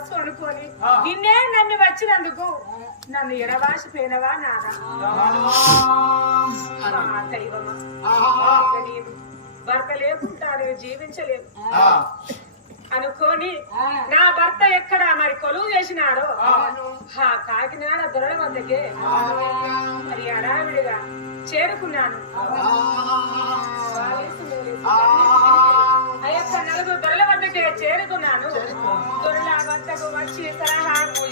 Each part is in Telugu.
సర్వస్వం అనుకోని నిన్నే నమ్మి వచ్చినందుకు నన్ను ఎడవాసిపోయినవా నాదా దైవమా భర్త లేకుండా నేను జీవించలేను అనుకోని నా భర్త ఎక్కడ మరి కొలువు చేసినాడో కాకినాడ దొరల వద్దకే మరి అడావిడిగా చేరుకున్నాను. ఆ యొక్క నలుగురు దొరల వద్దకే చేరుకున్నాను. దొరల వద్దకు వచ్చి సలహాము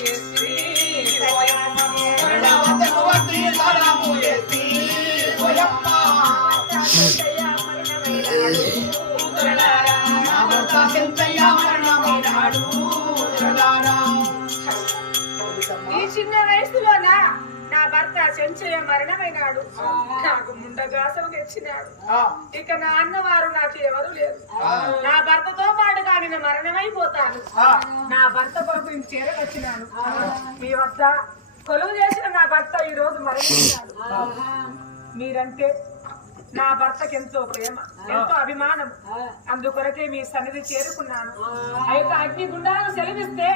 ఈ చిన్న వయసులోనా నా భర్త చెంచయ్య మరణమైనాడు. నాకు ముండగాసం తెచ్చినాడు. ఇక నా అన్నవారు నాకు ఎవరు లేరు. నా భర్తతో పాటుగా నేను మరణమైపోతాను. నా భర్త కొరకు నేను చేరవచ్చినాను. మీ వద్ద కొలువు చేసిన నా భర్త ఈ రోజు మరణించాడు. మీరంటే నా భర్తకి ఎంతో ప్రేమ, ఎంతో అభిమానం. అందుకొరకే మీ సన్నిధి చేరుకున్నాను. అయితే అగ్ని గుండాలను సెలవిస్తే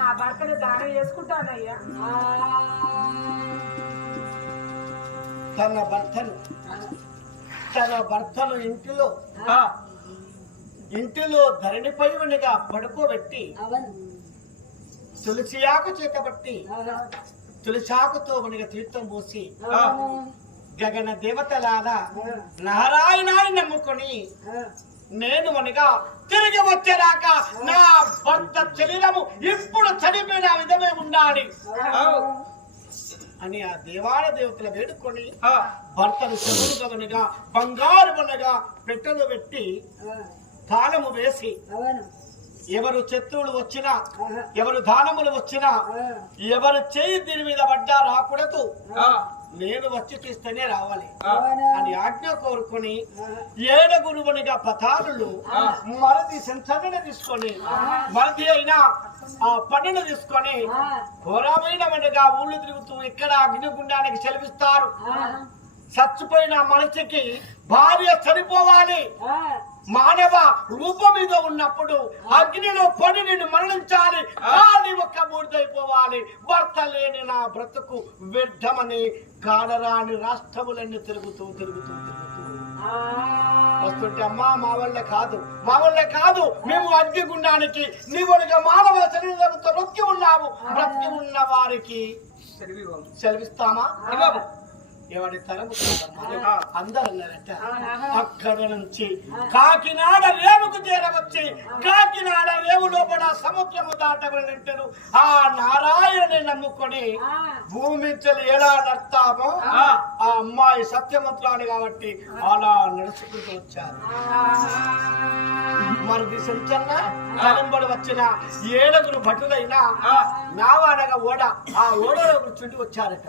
నా భర్తను దానం చేసుకుంటానయ్యా. తన భర్తను ఇంటిలో ధరణిపై ఉండగా పడుకోబెట్టి తులసియాకు చేతబట్టి తులసాకుతో మనగా తీర్థం పోసి గగన దేవతలాగా నారాయణాన్ని నమ్ముకొని నేను మనగా తిరిగి వచ్చేదాక నా భర్త శరీరము ఇప్పుడు చనిపోయిన విధమే ఉండాలి అని ఆ దేవాల దేవతలు వేడుకొని భర్తను చెరువుగా బంగారు మనగా పెట్టెలు పెట్టి తాళము వేసి ఎవరు శత్రువులు వచ్చినా ఎవరు దానములు వచ్చినా ఎవరు చేయి దీని మీద పడ్డా రాకూడదు, నేను వచ్చి తీస్తేనే రావాలి అని ఆజ్ఞ కోరుకొని ఏడుగురువునిగా పతారులు మరది సంచలన తీసుకొని మరది అయినా ఆ పన్నును తీసుకొని ఘోరమైన మనగా ఊళ్ళు తిరుగుతూ ఇక్కడ అగ్నిగుండానికి సెలవిస్తారు. చచ్చిపోయిన మనిషికి భార్య చనిపోవాలి, మానవ రూపం మీద ఉన్నప్పుడు అగ్నిలో పడి నిన్ను మరణించాలి, కానీ ఒక్క బూడిదైపోవాలి. భర్త లేని నా బ్రతుకు వ్యర్థమని కానరాని రాష్ట్రములన్నీ తిరుగుతూ వస్తుంటే అమ్మా మా వల్ల కాదు మేము అగ్నిగుండానికి నీవుగా మానవ శరీరంతో బ్రతికి ఉన్నాము, బ్రతికి ఉన్న వారికి సెలవిస్తామా? ఎవరి తరము అందరూ అన్నారట. అక్కడ నుంచి కాకినాడ రేవుకు చేరవచ్చి కాకినాడ రేవు లోపల సముద్రము దాటబడినట్టు ఆ నారాయణని నమ్ముకొని భూమి ఎలా నడతామో ఆ అమ్మాయి సత్యమంత్రాలు కాబట్టి అలా నడుచుకుంటూ వచ్చారు. మరిది సంచన్న కలంబడి వచ్చిన ఏడుగురు భటులైనా నావానగా ఓడ ఆ ఓడలో కూర్చుంటూ వచ్చారట.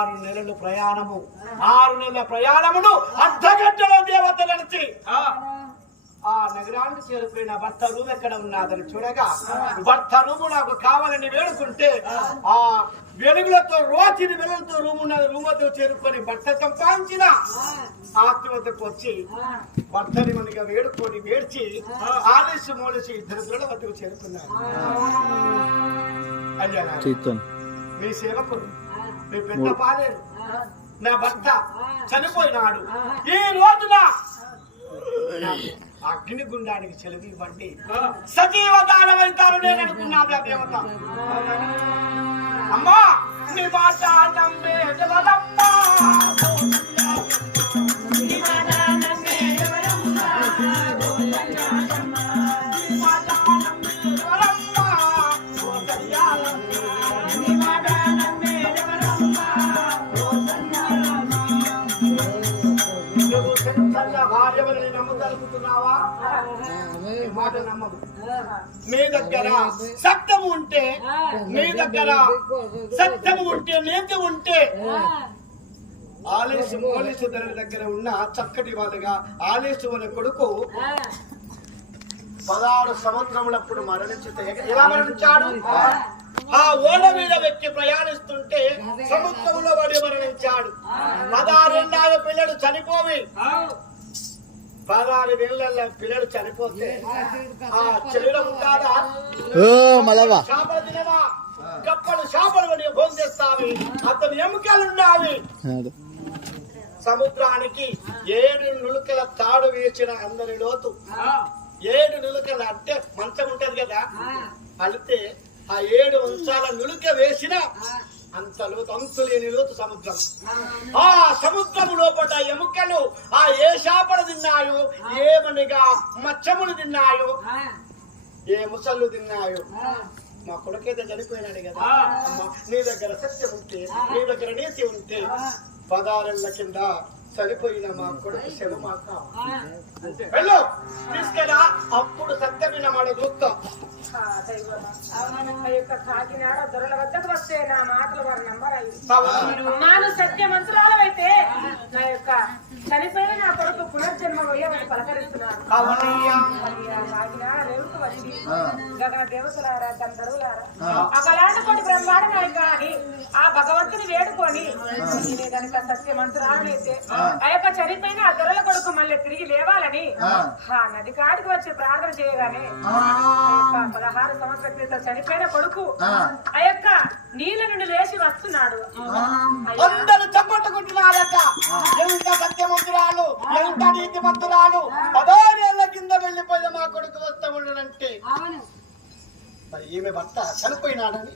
6 నెలల ప్రయాణమును అర్ధగంటలో దేవత నడిచి ఆ నగరానికి చేరిపోయిన భర్త రూమ్ ఎక్కడ ఉన్నదని చూడగా భర్త రూము నాకు కావాలని వేడుకుంటే ఆ వెలుగులతో రోచిని వెలుగుతో రూముతో చేరుకొని భర్త సంపాదించిన ఆత్మవద్దకు వచ్చి భర్తని మనగా వేడుకొని వేడ్చి ఆలస్యం మోలిసి ఇద్దరు కూడా వద్దకు చేరుకున్నారు. అయ్యా మీ సేవకుడు మీ పెద్ద పాలేరు నా భర్త చనిపోయినాడు, ఈ రోజున అగ్నిగుండానికి చెలవి ఇవ్వండి, సజీవ దానమైతారు నేను అనుకున్నాను. దేవత అమ్మా నీ మాట నమ్మేదమ్మా మీ దగ్గర సత్యము ఉంటే నీతి ఉంటే ఆలేసు దగ్గర ఉన్న చక్కటి వాళ్ళగా ఆలేసు అనే కొడుకు 16 సంవత్సరములప్పుడు మరణించితే ఎలా మరణించాడు? ఆ ఓడ మీద వ్యక్తి ప్రయాణిస్తుంటే సముద్రంలో పడి మరణించాడు. 16 ఏళ్ళ పిల్లడు చనిపోయి 16 నెలల పిల్లలు చనిపోతే ఆ చెల్లెలు ఉంటారా చేపలు తినవా కప్పలు చేపలు భోజనం చేస్తావి అతని ఎముకలున్నావి సముద్రానికి 7 నులుకల తాడు వేసిన అందరి లోతు 7 నులుకల అంటే మంచం ఉంటది కదా అలితే ఆ 7 వంచాల నులుక వేసిన అంత లోతు అంతులేని లోతు సముద్రం ఆ సముద్రము లోపల ఎముకలు ఆ ఏ చేపలు తిన్నాయో ఏమనిగా మచ్చములు తిన్నాయో ఏ ముసళ్ళు తిన్నాయో మా కొడుకైతే చనిపోయినాడు కదా అమ్మ నీ దగ్గర సత్యం ఉంటే నీ దగ్గర నీతి ఉంటే 16 ఏళ్ల కింద చనిపోయిన మా కొడుకు శవమాక వెళ్ళు తీసుకెళ్ళా అప్పుడు సత్యమైన మాట చూస్తాం కాకినాడ దొరల వద్దకు వస్తే నా మాటలు వారు నమ్మరాయి సత్యమంతురాలైతే నా యొక్క చనిపోయిన నా కొడుకు పునర్జన్మ పోయేవాడు పలకరిస్తున్నాను కాకినాడ రేవుకు వచ్చి గగన దేవతలారా గంధర్వులారా ఒకలాంటి కొన్ని బ్రహ్మాండ నాయక అని ఆ భగవంతుని వేడుకొని నేనే కనుక సత్యమంతురాలైతే ఆ యొక్క చనిపోయిన ఆ దొరల కొడుకు మళ్ళీ తిరిగి లేవాలని ఆ నది కాడికి వచ్చి ప్రార్థన చేయగానే 16 సంవత్సరాల క్రితం చనిపోయిన కొడుకు ఆ యొక్క నీళ్ళ నుండి లేచి వస్తున్నాడు. అందరూ చప్పట్టుకుంటున్నారట ఎంత సత్యమంతురాలు ఎంత నీతిమంతురాలు 16 ఏళ్ల కింద వెళ్ళిపోయిన మా కొడుకు వస్తా ఉండనంటే మరి ఈమె భర్త చనిపోయినాడని